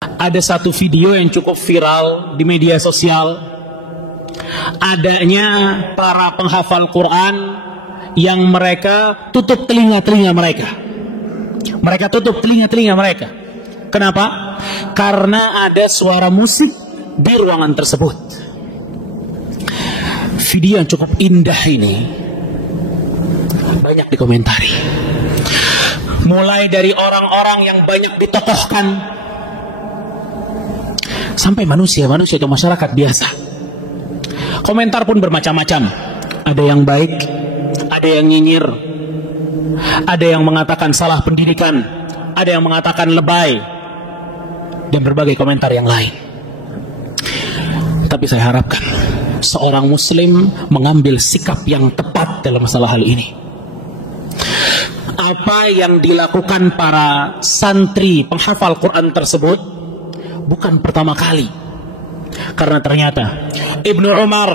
Ada satu video yang cukup viral di media sosial, adanya para penghafal Quran yang mereka tutup telinga-telinga mereka. Mereka tutup telinga-telinga mereka. Kenapa? Karena ada suara musik di ruangan tersebut. Video yang cukup indah ini banyak dikomentari. Mulai dari orang-orang yang banyak ditokohkan sampai manusia-manusia atau masyarakat biasa. Komentar pun bermacam-macam. Ada yang baik, ada yang nyinyir, ada yang mengatakan salah pendidikan, ada yang mengatakan lebay, dan berbagai komentar yang lain. Tapi saya harapkan seorang muslim mengambil sikap yang tepat dalam masalah hal ini. Apa yang dilakukan para santri penghafal Quran tersebut bukan pertama kali. Karena ternyata Ibnu Umar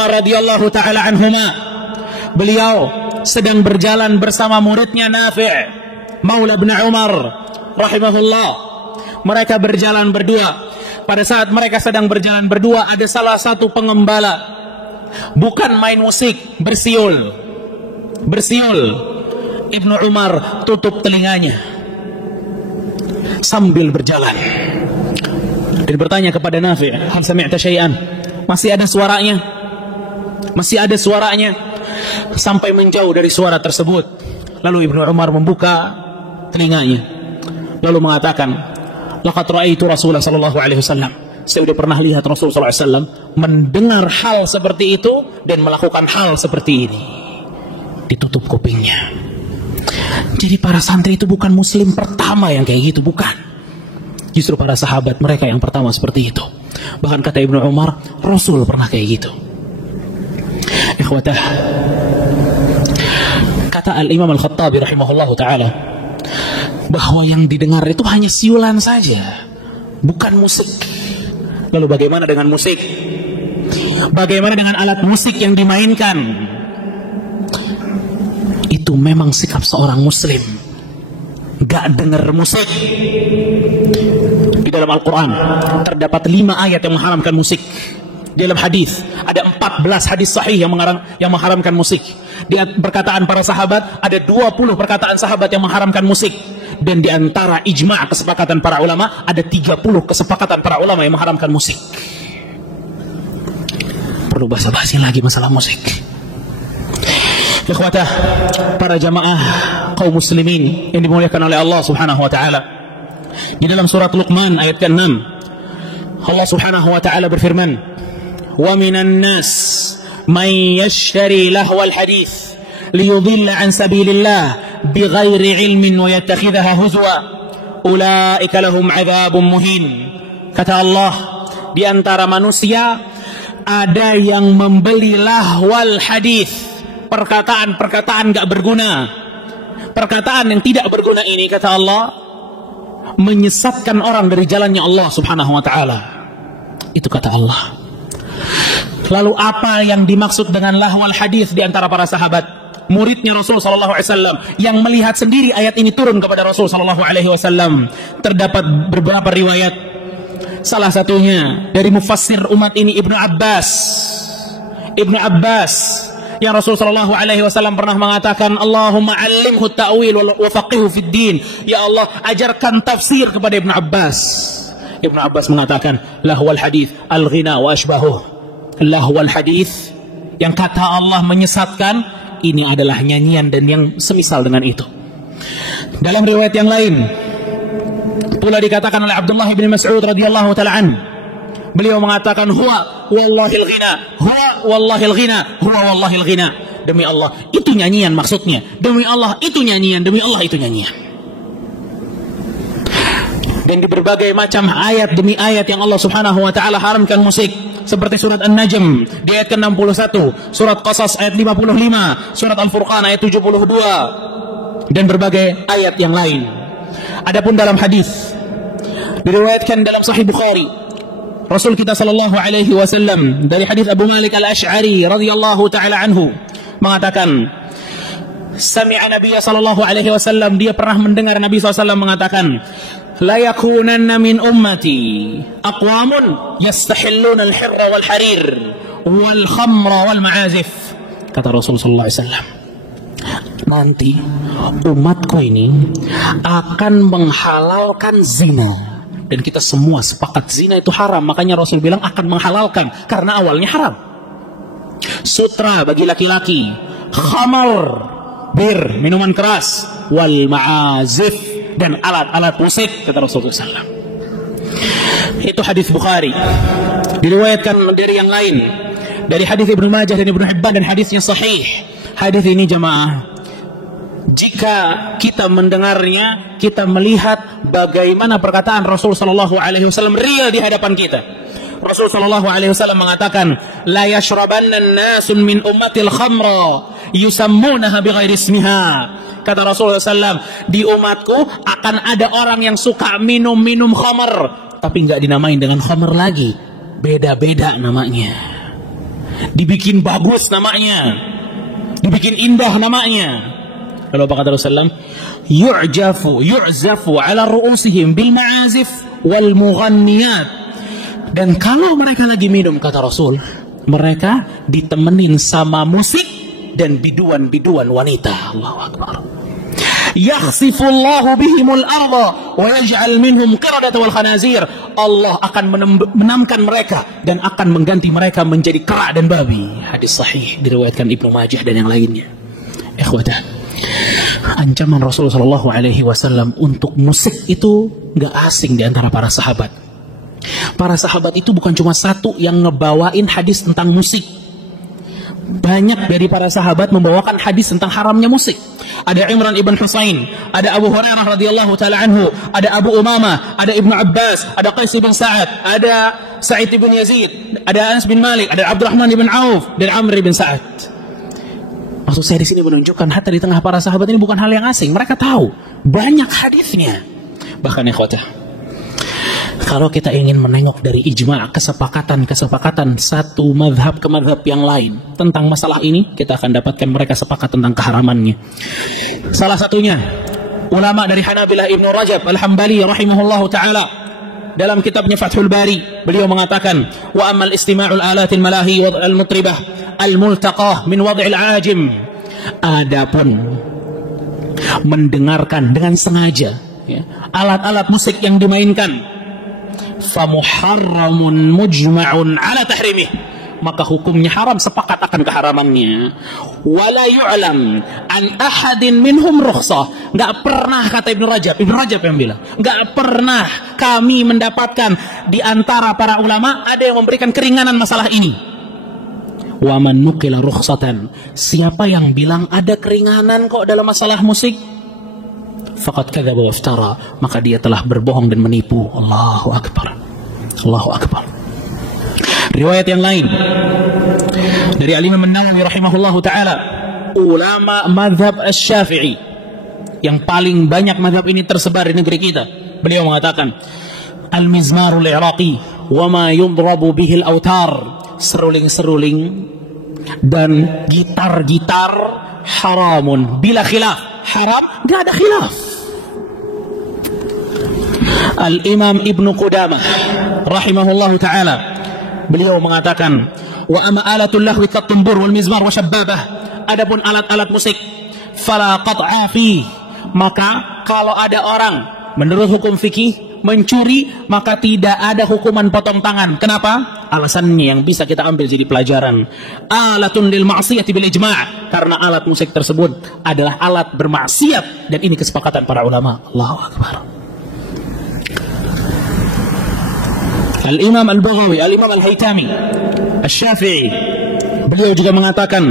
radhiyallahu taala anhuma, beliau sedang berjalan bersama muridnya Nafi' Maula bin Umar rahimahullah. Mereka berjalan berdua. Pada saat mereka sedang berjalan berdua, ada salah satu pengembala, bukan main musik, bersiul. Ibnu Umar tutup telinganya sambil berjalan dan bertanya kepada Nafi', "Hal sami'ta syai'an?" Masih ada suaranya? Sampai menjauh dari suara tersebut. Lalu Ibnu Umar membuka telinganya lalu mengatakan, "Laqad ra'aitu Rasulullah sallallahu alaihi wasallam." Saya sudah pernah lihat Rasul sallallahu alaihi wasallam mendengar hal seperti itu dan melakukan hal seperti ini. Ditutup kupingnya. Jadi para santri itu bukan muslim pertama yang kayak gitu, bukan. Justru para sahabat mereka yang pertama seperti itu. Bahkan kata Ibnu Umar, Rasul pernah kayak gitu. Ikhwatah, kata Al-Imam Al-Khattabi rahimahullahu ta'ala, bahwa yang didengar itu hanya siulan saja, bukan musik. Lalu bagaimana dengan musik? Bagaimana dengan alat musik yang dimainkan? Itu memang sikap seorang muslim, gak dengar musik. Di dalam Al-Quran terdapat 5 ayat yang mengharamkan musik. Di dalam hadis ada 14 hadis sahih yang mengharamkan musik. Di perkataan para sahabat ada 20 perkataan sahabat yang mengharamkan musik. Dan di antara ijma' kesepakatan para ulama ada 30 kesepakatan para ulama yang mengharamkan musik. Perlu basa-basi lagi masalah musik. Ikhwatah, para jamaah kaum muslimin yang dimuliakan oleh Allah Subhanahu wa taala. Di dalam surat Luqman ayat ke-6, Allah Subhanahu wa taala berfirman, "Wa minan nas man yashtari lahwal hadits liyudilla an sabilillah bighairi ilmin wa yattakhidhaha huzwa ulaika lahum 'adzabun muhin." Kata Allah, di antara manusia ada yang membeli lahwal hadits, perkataan-perkataan gak berguna. Perkataan yang tidak berguna ini, kata Allah, menyesatkan orang dari jalannya Allah Subhanahu wa ta'ala. Itu kata Allah. Lalu apa yang dimaksud dengan lahwal hadis di antara para sahabat? Muridnya Rasul sallallahu alaihi wasallam yang melihat sendiri ayat ini turun kepada Rasul sallallahu alaihi wasallam. Terdapat beberapa riwayat. Salah satunya dari mufassir umat ini Ibnu Abbas yang Rasul sallallahu alaihi wasallam pernah mengatakan, "Allahumma 'allimhu at-ta'wil wa faqihhu fid din." Ya Allah, ajarkan tafsir kepada Ibnu Abbas. Ibnu Abbas mengatakan, "Lahwal hadits al-ghina wa ashbahuh." Lahwal hadits yang kata Allah menyesatkan, ini adalah nyanyian dan yang semisal dengan itu. Dalam riwayat yang lain pula dikatakan oleh Abdullah bin Mas'ud radhiyallahu ta'ala an, beliau mengatakan, "Huwa wallahil ghina, huwa wallahil ghina, huwa wallahil ghina." Demi Allah, itu nyanyian maksudnya. Demi Allah, itu nyanyian. Demi Allah, itu nyanyian. Dan di berbagai macam ayat demi ayat yang Allah Subhanahu wa ta'ala haramkan musik. Seperti surat An-Najm di ayat ke-61, surat Qasas ayat 55, surat Al-Furqan ayat 72, dan berbagai ayat yang lain. Adapun dalam hadis diriwayatkan dalam Sahih Bukhari, Rasul kita sallallahu alaihi wasallam dari hadis Abu Malik Al-Asy'ari radhiyallahu taala anhu mengatakan, sami'a Nabi sallallahu alaihi wasallam, dia pernah mendengar Nabi SAW mengatakan, la yakunanna min ummati aqwamun yastahilluna al-hirra wal harir wal khamra wal ma'azif. Kata Rasulullah SAW, nanti umatku ini akan menghalalkan zina. Dan kita semua sepakat zina itu haram. Makanya Rasul bilang akan menghalalkan, karena awalnya haram. Sutra bagi laki-laki, khamar, bir, minuman keras, wal ma'azif, dan alat-alat musik, kata Rasulullah SAW. Itu hadis Bukhari. Diriwayatkan dari yang lain, dari hadis Ibnu Majah dan Ibnu Hibban, dan hadisnya sahih. Hadis ini jamaah, jika kita mendengarnya, kita melihat bagaimana perkataan Rasul sallallahu alaihi wasallam real di hadapan kita. Rasul sallallahu alaihi wasallam mengatakan, la yashrabanna an-nasun min ummatil khamra yusammunaha bighairi ismiha. Kata Rasulullah SAW, di umatku akan ada orang yang suka minum khamar, tapi nggak dinamain dengan khamar lagi, beda-beda namanya. Dibikin bagus namanya, dibikin indah namanya. Lalu apa kata Rasulullah? Yu'zafu ala ru'usihim bil ma'azif wal mughanniyat. Dan kalau mereka lagi minum, kata Rasul, mereka ditemenin sama musik dan biduan-biduan wanita. Allahu Akbar. Yakhsifullahu bihimul arda wa yaj'al minhum qiradata wal khanazir. Allah akan menamkan mereka dan akan mengganti mereka menjadi kera dan babi. Hadis sahih diriwayatkan Ibnu Majah dan yang lainnya. Ikhwatan, ancaman Rasulullah SAW untuk musik itu gak asing di antara para sahabat. Para sahabat itu bukan cuma satu yang ngebawain hadis tentang musik. Banyak dari para sahabat membawakan hadis tentang haramnya musik. Ada Imran ibn Husain, ada Abu Hurairah radhiyallahu ta'ala anhu, ada Abu Umamah, ada Ibnu Abbas, ada Qais bin Sa'ad, ada Sa'id bin Yazid, ada Anas bin Malik, ada Abdurrahman bin Auf, dan Amr bin Sa'ad. Maksud saya di sini menunjukkan hatta di tengah para sahabat ini bukan hal yang asing. Mereka tahu banyak hadisnya. Bahkan ikhwatah, kalau kita ingin menengok dari ijma', kesepakatan satu mazhab ke mazhab yang lain tentang masalah ini, kita akan dapatkan mereka sepakat tentang keharamannya. Salah satunya ulama dari Hanabilah Ibnu Rajab Al-Hambali rahimahullahu ta'ala, dalam kitabnya Fathul Bari, beliau mengatakan, wa amal istima'ul alatil malahi wa al-mutribah al-multaqah min wad'il ajim. Adapun mendengarkan dengan sengaja alat-alat musik yang dimainkan, famuharramun mujma'un ala tahrimih, maka hukumnya haram, sepakat akan keharamannya. Wala yu'lam an ahadin minhum rukhsah. Enggak pernah, kata Ibnu Rajab yang bilang, enggak pernah kami mendapatkan di antara para ulama ada yang memberikan keringanan masalah ini. Wa man nuqila rukhsatan, siapa yang bilang ada keringanan kok dalam masalah musik, faqad kadzaba wa iftara, maka dia telah berbohong dan menipu. Allahu Akbar. Allahu Akbar. Riwayat yang lain dari Al-Imam An-Nawawi rahimahullahu ta'ala, ulama madhab Asy-Syafi'i yang paling banyak madhab ini tersebar di negeri kita, beliau mengatakan, al-mizmarul iraqi wa ma yudrabu bihi al-autar, seruling-seruling dan gitar-gitar haramun bila khilaf. Haram, gak ada khilaf. Al-Imam Ibnu Qudamah rahimahullahu ta'ala, beliau mengatakan, wa ama alatul lahwi kat-tumbur wal mizmar wa syabbabah, adapun alat-alat musik, fala qat'a fi, maka kalau ada orang menurut hukum fikih mencuri, maka tidak ada hukuman potong tangan. Kenapa? Alasannya yang bisa kita ambil jadi pelajaran, alatun lil ma'siyati bil ijma', karena alat musik tersebut adalah alat bermaksiat, dan ini kesepakatan para ulama. Allahu Akbar. Al-Imam Al-Baghawi, Al-Imam Al-Haytami Asy-Syafi'i, beliau juga mengatakan,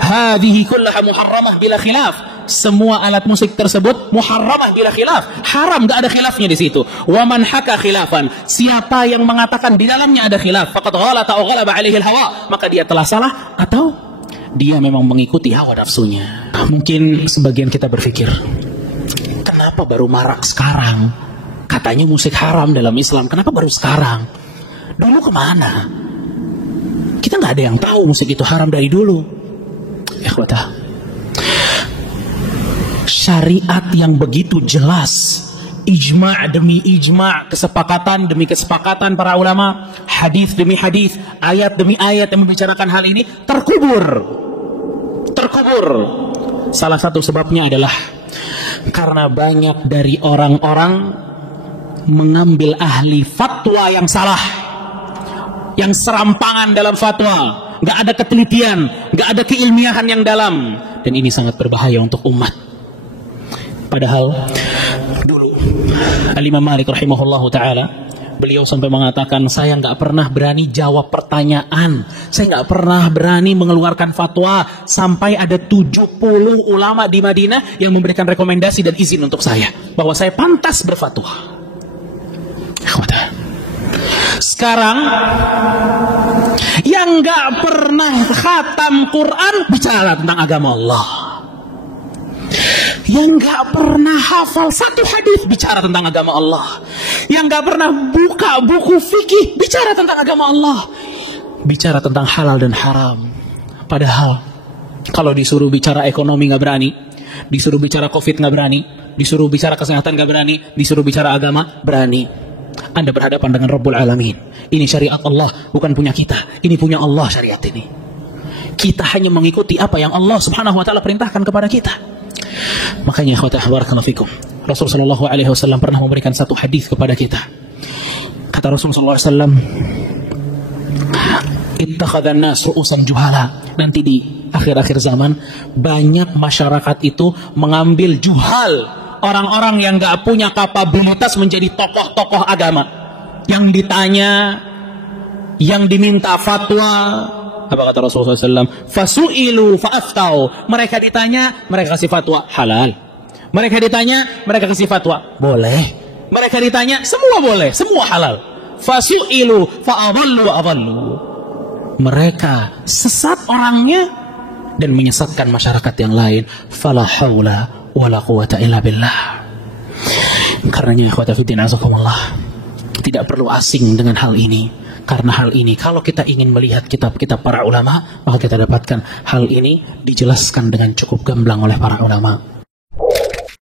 hadhihi kullaha muharramah bila khilaf, semua alat musik tersebut muharramah bila khilaf, haram, gak ada khilafnya di situ. Wa man haka khilafan, siapa yang mengatakan di dalamnya ada khilaf, faqad ghalata aw ghalaba alaihi al-hawa, maka dia telah salah atau dia memang mengikuti hawa nafsunya. Mungkin sebagian kita berpikir, kenapa baru marak sekarang? Katanya musik haram dalam Islam, kenapa baru sekarang? Dulu kemana? Kita nggak ada yang tahu musik itu haram dari dulu. Ikhwatah, syariat yang begitu jelas ijma' demi ijma', kesepakatan demi kesepakatan para ulama, hadis demi hadis, ayat demi ayat yang membicarakan hal ini terkubur. Salah satu sebabnya adalah karena banyak dari orang-orang mengambil ahli fatwa yang salah, yang serampangan dalam fatwa, nggak ada ketelitian, nggak ada keilmiahan yang dalam, dan ini sangat berbahaya untuk umat. Padahal dulu Al-Imam Malik rahimahullahu ta'ala, beliau sampai mengatakan, saya nggak pernah berani jawab pertanyaan, saya nggak pernah berani mengeluarkan fatwa sampai ada 70 ulama di Madinah yang memberikan rekomendasi dan izin untuk saya bahwa saya pantas berfatwa. Sekarang yang nggak pernah khatam Quran bicara tentang agama Allah, yang gak pernah hafal satu hadis bicara tentang agama Allah, yang gak pernah buka buku fikih bicara tentang agama Allah, bicara tentang halal dan haram. Padahal kalau disuruh bicara ekonomi gak berani, disuruh bicara covid gak berani, disuruh bicara kesehatan gak berani, disuruh bicara agama berani. Anda berhadapan dengan Rabbul Alamin. Ini syariat Allah, bukan punya kita. Ini punya Allah syariat ini. Kita hanya mengikuti apa yang Allah subhanahu wa ta'ala perintahkan kepada kita. Makanya ikhwata barakallahu fikum, Rasul sallallahu alaihi wasallam pernah memberikan satu hadis kepada kita. Kata Rasul sallallahu alaihi wasallam, ittakhadhan nas ru'usan juhala. Nanti di akhir-akhir zaman banyak masyarakat itu mengambil juhal, orang-orang yang enggak punya kapabilitas menjadi tokoh-tokoh agama. Yang ditanya, yang diminta fatwa, apa kata Rasulullah SAW? Fasu'ilu fa'aftau. Mereka ditanya, mereka kasih fatwa halal. Mereka ditanya, mereka kasih fatwa boleh. Mereka ditanya, semua boleh, semua halal. Fasu'ilu fa'adallu adallu. Mereka sesat orangnya dan menyesatkan masyarakat yang lain. Fala haula wala quwata illa billah. Karenanya ikhwata fiddin azakumullah, tidak perlu asing dengan hal ini. Karena hal ini, kalau kita ingin melihat kitab-kitab para ulama, maka kita dapatkan hal ini dijelaskan dengan cukup gamblang oleh para ulama.